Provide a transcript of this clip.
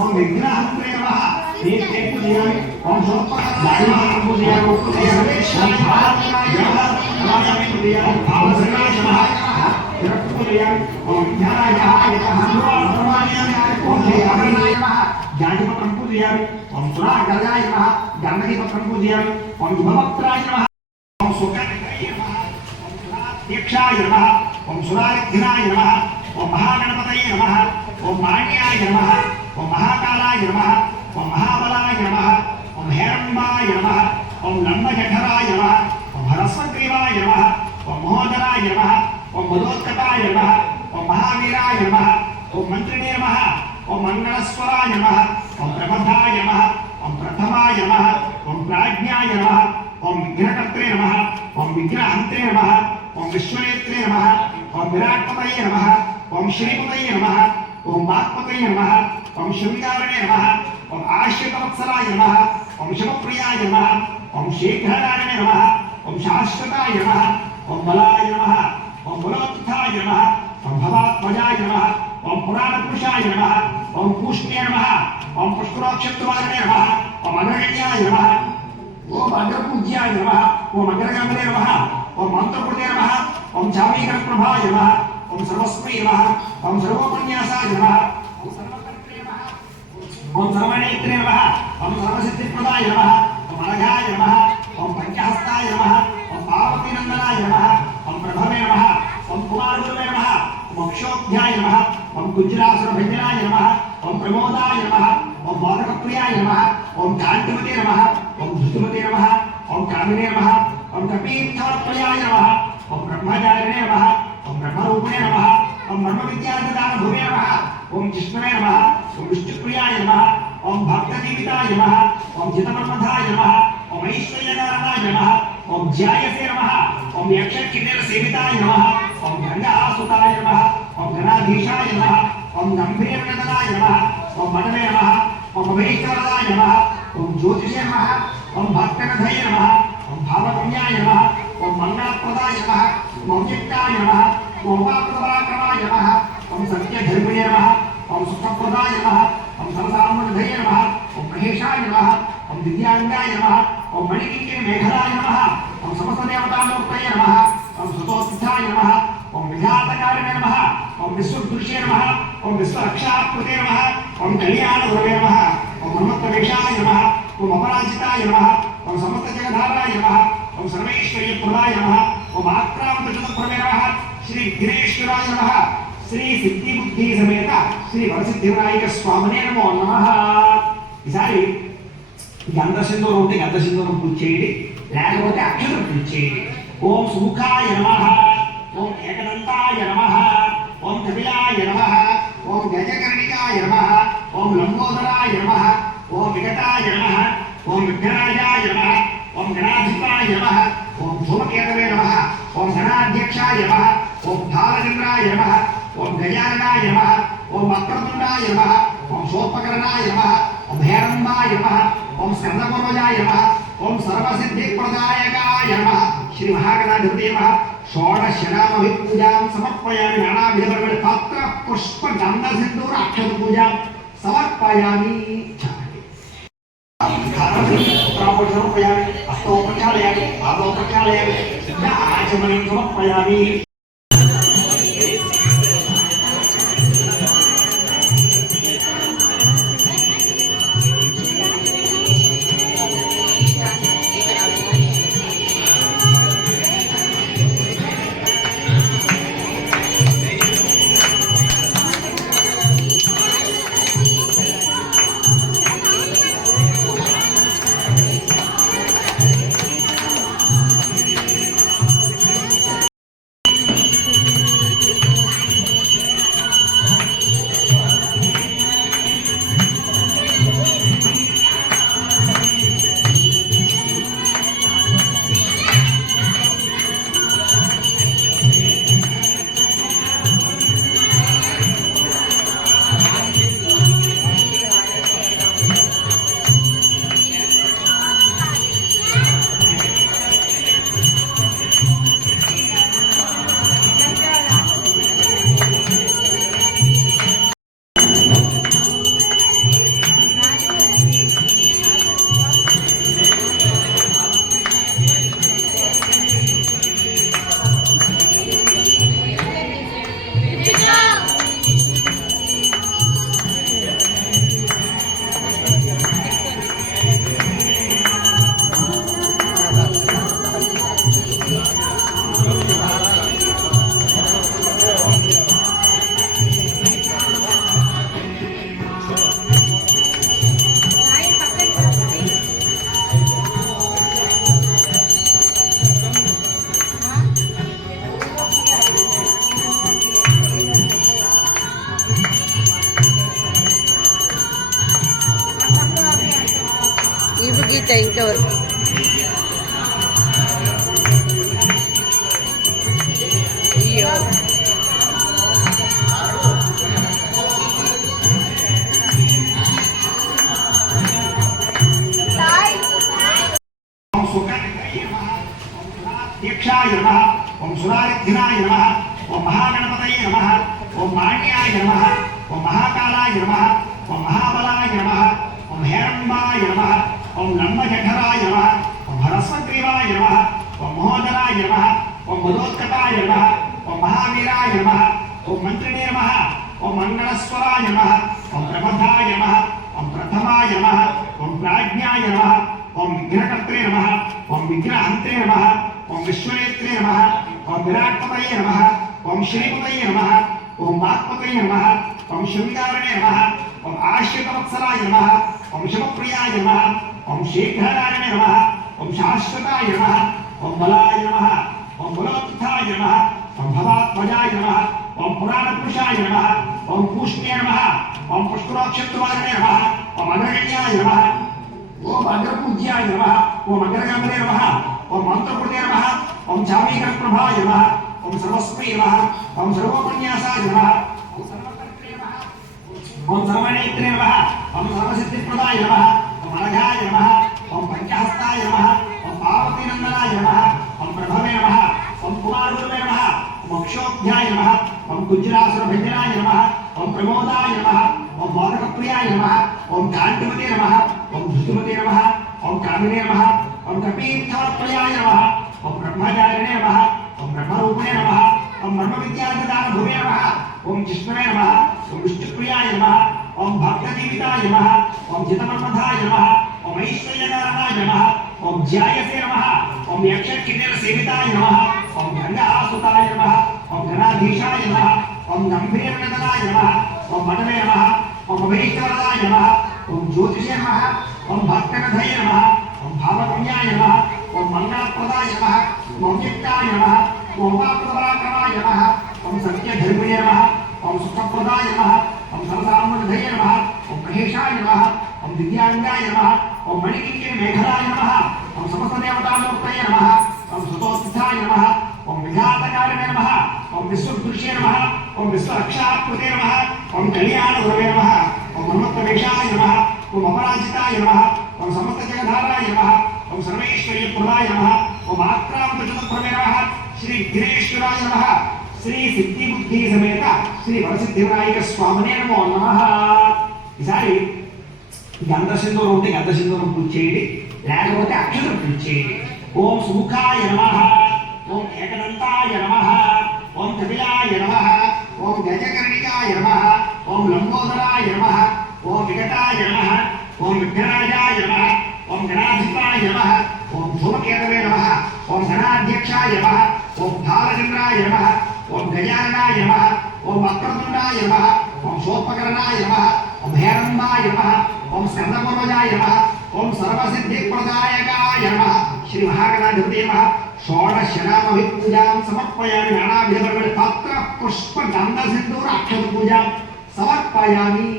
ओम विग्रह प्रेम नित्यपुण्यम ओम सर्वपापापुण्यम ओम भारतमायः राजपुण्यम भावसनाशनायः रक्तपुण्यम ओम विद्यानायः यतहनुवान परमानयः ओम देवानयः ज्ञानपत्रं पूजयामि ओम सुरागर्गायः गणपतिपत्रं पूजयामि ओम भवत्राय नमः ओम सुकरकाय नमः ओम सुराध्यक्षाय नमः ओम सुराधिराय नमः ओम महागणपतये नमः ओम मान्याय नमः ओम महाकालाय नमः ओम महाबलाय नमः ओम हेरम्बाय नमः ओम लम्बजठराय नमः ओम हरस्वग्रीवाय नमः ओम महोदराय नमः ओम मधोत्कटाय नमः ओम महावीराय नमः ओम मन्त्रिणे नमः ओम मङ्गलस्वराय नमः ओम प्रबधाय नमः ओम प्रथमाय नमः ओम प्राज्ञाय नमः ओम विघ्नकर्त्रे नमः ओम विघ्नहन्त्रे नमः ओम विश्वनेत्रे नमः ओम विराट्पतये नमः ओम श्रीपतये नमः ओम वाक्पतये नमः ओम शृंगारणे नमः ओम आश्रितवत्सलाय नमः ओम शिवप्रियाय नमः ओम शीघ्रकारिणे नमः ओम शाश्वताय नमः ओम बलाय नमः ओम बलोत्थाय नमः ओम भवात्मजाय नमः ओम पुराणपुरुषाय नमः ओम पूष्णे नमः ओम पुष्करोक्षत्वारिणे नमः ओम अनन्याय नमः ओम अग्रपूज्याय नमः ओम अग्रगमने नमः ओम मंत्रपुटे नमः ओम जामीकरप्रभाय नमः ओम सर्वस्मै नमः ओम सर्वोपन्यासाय नमः ओम सर्वणेत्रे नमः ओम सर्वसिद्धिप्रदाय नमः ओम अनघाय नमः ओम पञ्चहस्ताय नमः ओम पार्वतीनन्दनाय नमः ओम प्रभवे नमः ओम कुमारगुरवे नमः ओम अक्षोभ्याय नमः ओम गुजरासुरभञ्जनाय नमः ओम प्रमोदाय नमः ओम मोदकप्रियाय नमः ओम कान्तिमते नमः ओम धृतिमते नमः ओम कामिने नमः ओम कपीर्थात्मयाय नमः ओम ब्रह्मचारिणे नमः ओम ब्रह्मरूपिणे नमः ఓం బ్రహ్మవిద్యాదాన భూమే నమ ఓం జిష్ణవే నమ ఓం విష్ణుప్రియాయ నమ ఓం భక్త జీవితాయ నమ ఓం జితమన్మథాయ నమ ఓం ఐశ్వర్యకారణాయ నమ ఓం ధ్యాయసే నమ ఓం యక్షకిన్నెర సేవితాయ నమ ఓం గంగాసుతాయ నమ ఓం గణాధీశాయ నమ ఓం గంభీరనదనాయ నమ ఓం మదనే నమ ఓం అభీకరణాయ నమ ఓం జ్యోతిషే నమ ఓం భక్తకథయ నమ ఓం భావపుణ్యాయ నమ ఓం మంగళప్రదాయ నమ ఓం వ్యక్తాయ నమ गोपाप्रदाकराय नमः ॐ सत्यधर्मिणे नमः ॐ सुखप्रदाय नमः ॐ संसारमृधये नमः ॐ महेशाय नमः ॐ दिव्याङ्गाय नमः ॐ मणिकिङ्किनि मेघलाय नमः ॐ समस्तदेवतामूर्तये नमः ॐ सुतोत्थिताय नमः ॐ विघातकारिणे नमः ॐ विश्वपुरुषे नमः ॐ विश्वरक्षाकृते नमः ॐ कल्याणगुरवे नमः ॐ ब्रह्मप्रवेशाय नमः ॐ अपराजिताय नमः ॐ समस्तजगधाराय नमः ॐ सर्वेश्वर्यप्रदाय नमः ॐ आक्रान्तशतप्रवे नमः శ్రీ గిరీశ్వరాయ నమ. శ్రీ సిద్ధి బుద్ధి సమేత శ్రీ వరసిద్ధివినాయక స్వామినే నమో నమ. ఈసారి గంధ సింధూరం ఉంటే గంధ సింధూరం పూజ చేయండి. లేకపోతే అక్షరం పూజ చేయండి. ఓం సుముఖాయ నమ. ఓం ఏకదంతాయ నమ. ఓం కపిలాయ నమ. ఓం గజకర్ణికాయ నమ. ఓం లంబోదరాయ నమ. ఓం విగతాయ నమ. ఓం విఘ్నరాజాయ నమ. ఓం గణాధిపాయ నమ. ఓం ధూమకేతవే నమ. ఓం గణాధ్యక్షాయ నమ. ओम धारचंद्राय नमः, ओम गजाननाय नमः, ओम अप्रतुंडाय नमः, ओम सोपकरणाय नमः, ओम हेरंबाय नमः, ओम स्कंदपूर्वजाय नमः, ओम सर्वसिद्धिप्रदायकाय नमः। श्री महागणाधिपते नमः। षोडशनामभिपूजां समर्पयामि नानाभिधपर्वणपात्र पुष्पगन्धसिन्दूर अक्षतपूजां समर्पयामि। प्रयामि अस्तोपचालयामि आदोपचालयामि आचमनं समर्पयामि। అంతే ఇంకెవరు అయ్యో దీక్షాయ నమ ఓం సురారిద్ధినాయ నమ ఓం మహాగణపతయ నమ ఓం మాణ్యాయ నమ ఓం మహాకాలాయ నమ ఓం మహాబలాయ నమ ఓం హేరంబాయ నమ ఓం లంబజఠరాయ నమ ఓం హరస్వగ్రీవాయ నమ ఓం మహోదరాయ నమ ఓం మధోత్కటాయ నమ ఓం మహావీరాయ నమ ఓం మంత్రిణే నమ ఓం మంగళస్వరాయ నమ ఓం ప్రబద్ధాయ నమ ఓం ప్రథమాయ నమ ఓం ప్రాజ్ఞాయ నమ ఓం విఘ్నకర్త్రే నమ ఓం విఘ్నహంత్రే నమ ఓం విశ్వనేత్రే నమ ఓం విరాట్పతయే నమ ఓం శ్రీపతయే నమ ఓం వాక్పతయే నమ ఓం శృంగారణే నమ ఓం ఆశ్రితవత్సరాయ నమ ఓం శివప్రియాయ నమ ओम शीघ्रदाय नमः ओम शाश्वताय नमः ओम बलाय नमः ओम बलोत्थाय नमः ओम भवात्मजाय नमः ओम पुराणपुरुषाय नमः ओम नमः ओम पुष्कराक्षत्रवाणे नमः ओम अग्रणीयाय नमः ओम अग्रपूज्याय नमः ओम नमः ओम नमः ओम चामीकरप्रभाय नमः ओम सर्वस्मै नमः ओम सर्वोपन्यासाय नमः ओम सर्वकर्त्रे नमः ओम सर्वनेत्रे नमः ओम सर्वसिद्धिप्रदाय नमः అనఘాయ నమ ఓం పంచహస్తాయ నమ ఓం పార్వతీనందనాయ నమ ఓం ప్రభవే నమ ఓం కుమారుడే నమ ఓం అక్షోభ్యాయ నమ ఓం కుజ్రాసుర భంజనాయ నమ ఓం ప్రమోదాయ నమ ఓం మోదకప్రియాయ నమ ఓం కాంతిమతే నమ ఓం ధృతిమతే నమ ఓం కామినే నమ ఓం కపీర్థప్రియాయ నమ ఓం బ్రహ్మచారిణే నమ ఓం బ్రహ్మరూపిణే నమ ఓం బ్రహ్మ విద్యాదాన భూమే నమ ఓం జిష్ణవే నమ ఓం విష్ణుప్రియాయ నమ ओम भक्तजीविताय नमः ओम जितमन्मथाय नमः ओम ऐश्वर्यकारणाय नमः ओम ज्यायसे नमः ओम यक्षकिनेर सेविताय नमः ओम गंगासुताय नमः ओम गणाधीशाय नमः ओम गंभीरनंदनाय नमः ओम मदने नमः ओम अभीष्टवराय नमः ओम ज्योतिषे नमः ओम भक्तनधये नमः ओम भावकन्याय नमः ओम मंगलाप्रदाय नमः ओम युक्ताय नमः ओम उपाप्रदाय नमः ओम सत्यधर्मये नमः ओम सुखप्रदाय नमः ఓం సరసామృధయ నమ ఓం మహేషాయ నమ ఓం దివ్యాంగాయ నమ ఓం మణికింకిని మేఘలాయ నమ ఓం సమస్త దేవతామూర్తయ నమ ఓం సుతోత్థాయ నమ ఓం విఘాతకారిణే నమ ఓం విశ్వదృశ్యే నమ ఓం విశ్వరక్షాత్మతే నమ ఓం కళ్యాణగురవే నమ ఓం మన్మత్తవేషాయ నమ ఓం అపరాజితాయ నమ ఓం సమస్త జగధారాయ నమ ఓం సర్వేశ్వర్యప్రదాయ నమ ఓం ఆక్రాంత ఆక్రాంతజతప్రమే నమ శ్రీ విఘ్నేశ్వరాయ నమ శ్రీ సిద్ధి బుద్ధి సమేత శ్రీ వరసిద్ధివినాయక స్వామినే నమో నమ ఈసారి గంధ సింధూరం ఉంటే గంధ సింధూరం పూజ చేయండి లేకపోతే అక్షరం పూజ చేయండి ఓం సుముఖాయ నమ ఓం ఏకదంతాయ నమ ఓం కపిలాయ నమ ఓం గజకర్ణికాయ నమ ఓం లంబోదరాయ నమ ఓం వికటాయ నమ ఓం విఘ్నరాజాయ నమ ఓం గణాధిపాయ నమ ఓం ధూమకేతవే నమ ఓం గణాధ్యక్షాయ నమ ఓం బాలచంద్రాయ నమ ఓం గజాననాయ నమ ఓం వక్రతుండాయ నమ ఓం సోపకరణాయ నమ ఓం హేరంబాయ నమ ఓం స్కందపూర్వజాయ నమ ఓం సర్వసిద్ధిప్రదాయకాయ నమ శ్రీ మహాగణాధిపతి నమ షోడశనామభిపూజాం సమర్పయామి నానాభిధ తత్ర పుష్ప గంధ సింధూర అక్షత పూజాం సమర్పయామి